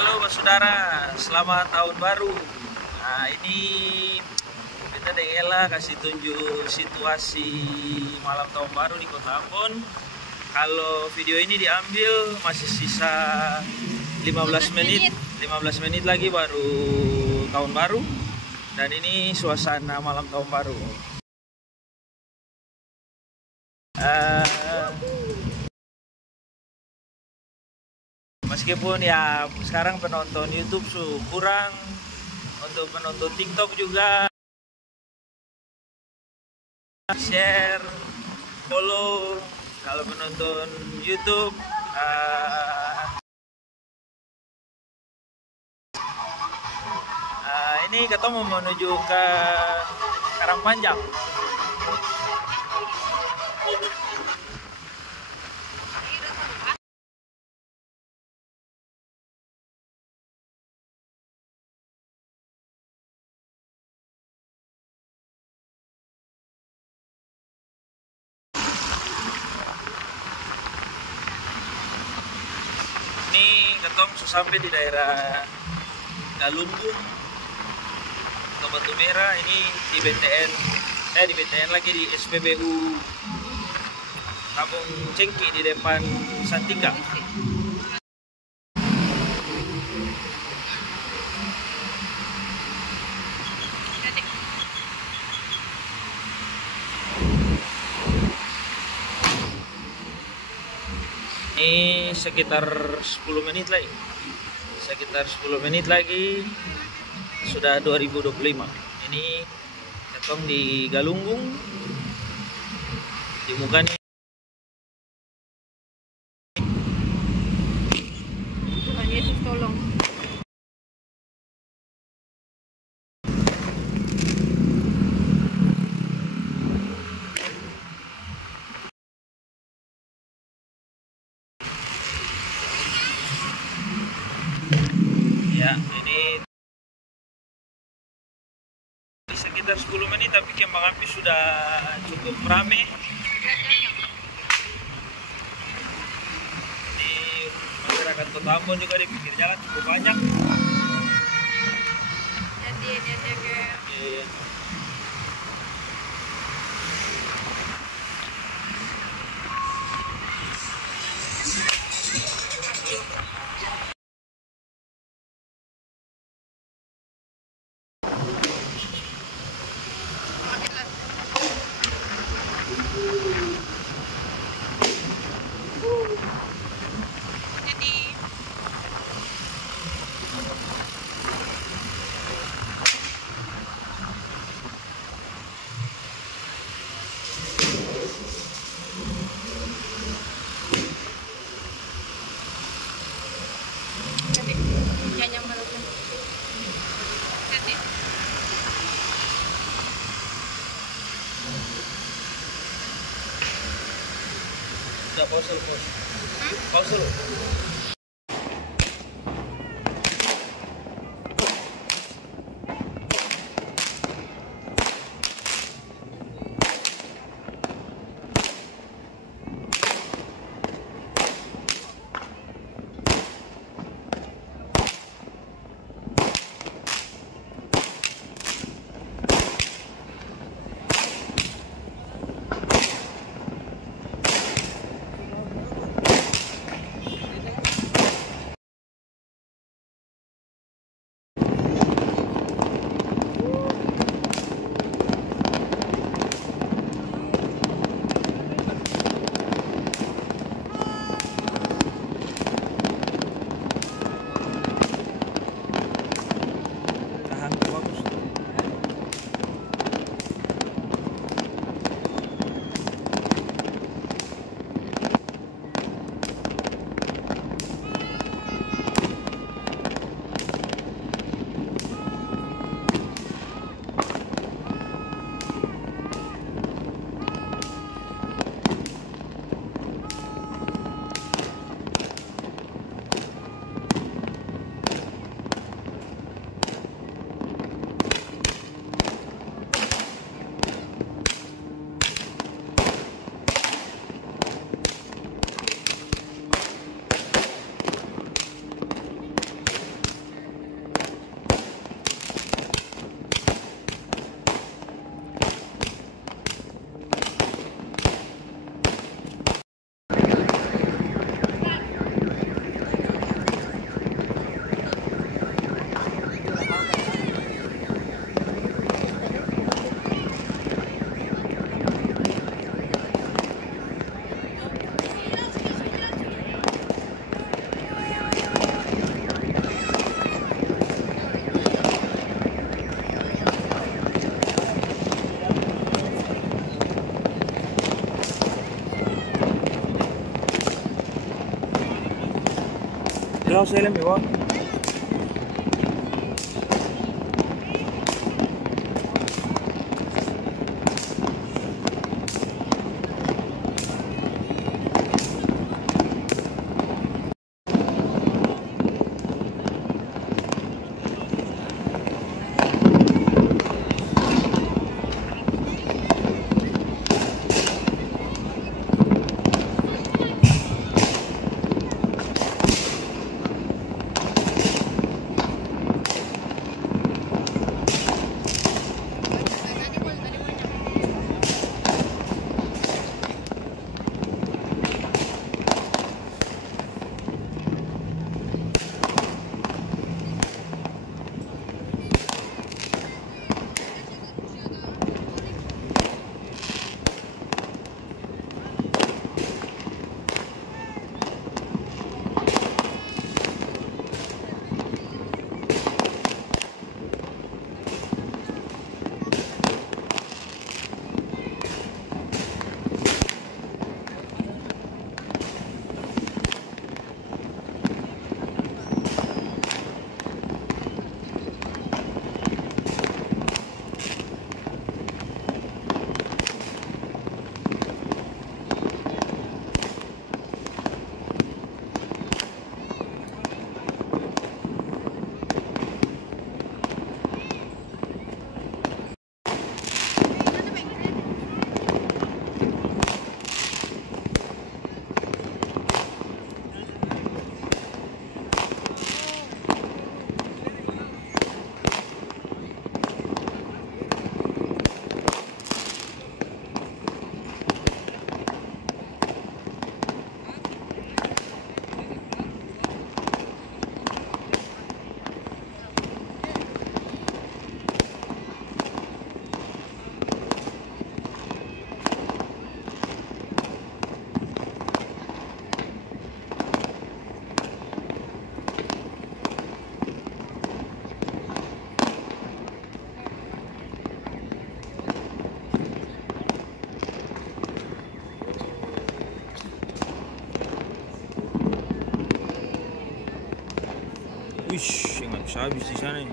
Halo saudara, selamat tahun baru. Nah ini kita Ella kasih tunjuk situasi malam tahun baru di Kota Ambon. Kalau video ini diambil masih sisa 15 menit lagi baru tahun baru. Dan ini suasana malam tahun baru. Meskipun ya sekarang penonton YouTube kurang, untuk penonton TikTok juga share, follow. Kalau penonton YouTube ini kita mau menuju ke Karangpanjang. Ini ketong sampai di daerah Galunggung atau Batu Merah. Ini di BTN lagi di SPBU Kampung Cengki di depan Santika. Ini sekitar 10 menit lagi. Sudah 2025. Ini ketong di Galunggung. Di muka nih. Tuhan Yesus tolong. Ya, ini sekitar 10 menit tapi kembang api sudah cukup ramai. Di masyarakat Kota Ambon juga di pinggir jalan cukup banyak. Iya. Udah pause dulu. Kalau saya lem di bawah. Wih, nggak bisa habis di sana ini.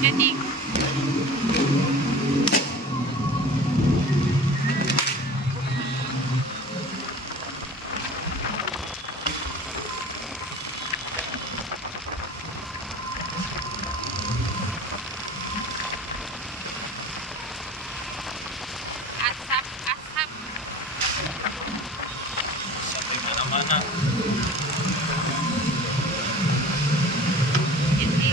Jadi asap Sampai mana-mana. jadi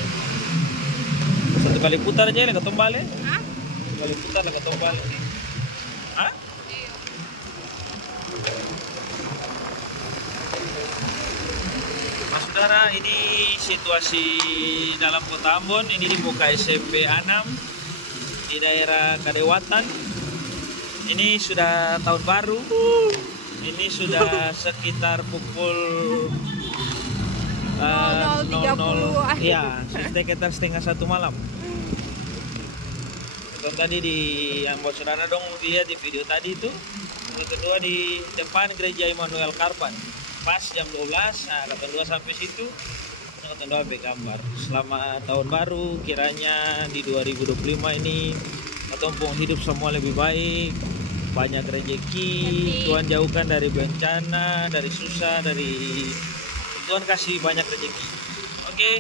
Satu kali putar aja lah ketemu balik. hah? Satu kali putar lah ketemu balik. Hah? Iya. Mas saudara, ini situasi dalam Kota Ambon. Ini dibuka SMP 6 di daerah Kadewatan. Ini sudah tahun baru. Ini sudah sekitar pukul 00.30 ya, sekitar setengah 1 malam. Dan tadi di yang buat saudara dong lihat di video tadi itu, yang kedua di depan gereja Immanuel Karpan, pas jam 12. Nah, kata dua sampai situ, kata dua ambil gambar. Selamat tahun baru, kiranya di 2025 ini katumpung hidup semua lebih baik, banyak rezeki, Tuhan jauhkan dari bencana, dari susah, dari Tuhan kasih banyak rezeki. Oke.